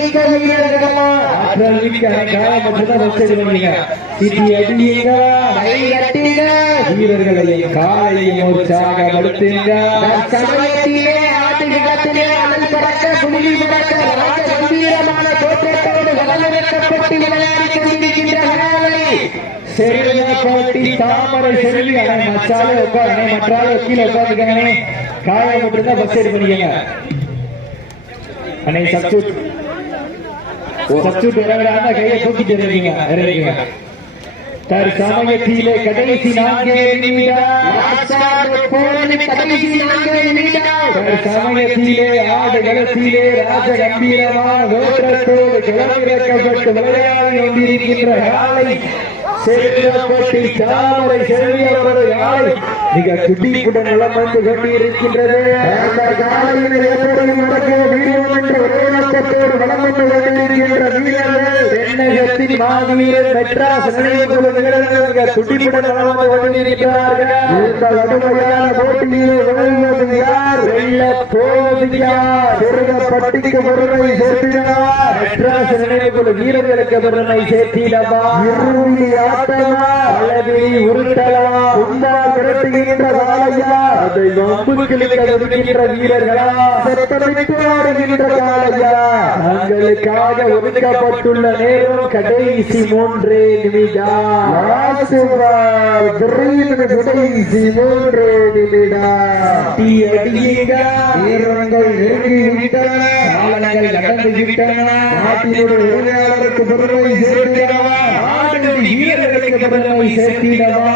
மிக்க வீரர்களா ஆற்றல் மிக்க காலமற்றதான் வசதி பண்ணீங்க. சிட்டி அடியுங்க, கை கட்டுங்க, வீரர்களை காலையும் உற்சாகப்படுத்துங்க. சமயத்திலே ஆட்டுகளத்திலே அனல் பறக்க புலி பறக்க ராஜ கம்பீரமான தோற்றத்தோடு வளர்க்கப்பட்டு விளையாடி கொண்டிருக்கின்ற கோட்டி தாமரை செல்வி அணை மச்சாலே உட்காரு, மற்றாலே கீழே உட்காந்துக்கணே. காயப்பட்டிருந்தா பஸ் ஏறி பண்ணிக்கங்க. அன்னை சப்ஸ்டியூட் இறங்குறாங்க, கையை தூக்கிட்டு இறங்குங்க. தற்சமயத்திலே கடைசி 4 நிமிடம், தற்சமயத்திலே ஆடுகளத்திலே ராஜ கம்பீரமான தோற்றத்தோடு களமிறக்கப்பட்டு விளையாடி கொண்டிருக்கின்ற காலை கோட்டி தாமரை செல்வி அவரது காலை மிக துடிப்புடன் நலம் வந்து கொண்டிருக்கின்றது. அந்த காலையில் எப்படியும் நடக்க வீரம் என்ற ஒரே நோக்கத்தோடு வளம் வந்து கொண்டிருக்கின்ற வீரர்கள் தென்னகத்தின் மாவீரர் மெட்ராஸ் நினைவுக்குழு வீரர்கள் துடிப்புடன் நலம் வந்து கொண்டிருக்கிறார்கள். இந்த கடுமையான போட்டியிலே விளைவது யார், வெல்ல போவது யார்? பெருகப்பட்டிக்கு பெருமை சேர்த்தினார், மெட்ராஸ் நினைவுக்குழு வீரர்களுக்கு பெருமை சேர்த்திடவா? இறுதி ஆட்டமா அல்லது உருட்டலா? உண்டா திரட்டுகின்ற காலையா, அதை வம்புகளுக்கின்ற வீரர்களா, செத்தமைத்து ஆடுகின்ற காலையா? தங்களுக்காக ஒதுக்கப்பட்டுள்ள நேரம் கடைசி 3 நிமிடம். கடைசி 3 நிமிடம். வீரர்கள் நெருங்கிவிட்டன, காலங்கள் கடந்துவிட்டன. நாட்டினுடைய உரிமையாளருக்கு பெருமை சேர்த்திடவா, வீரர்களுக்கு பெருமை சேர்த்திடவா?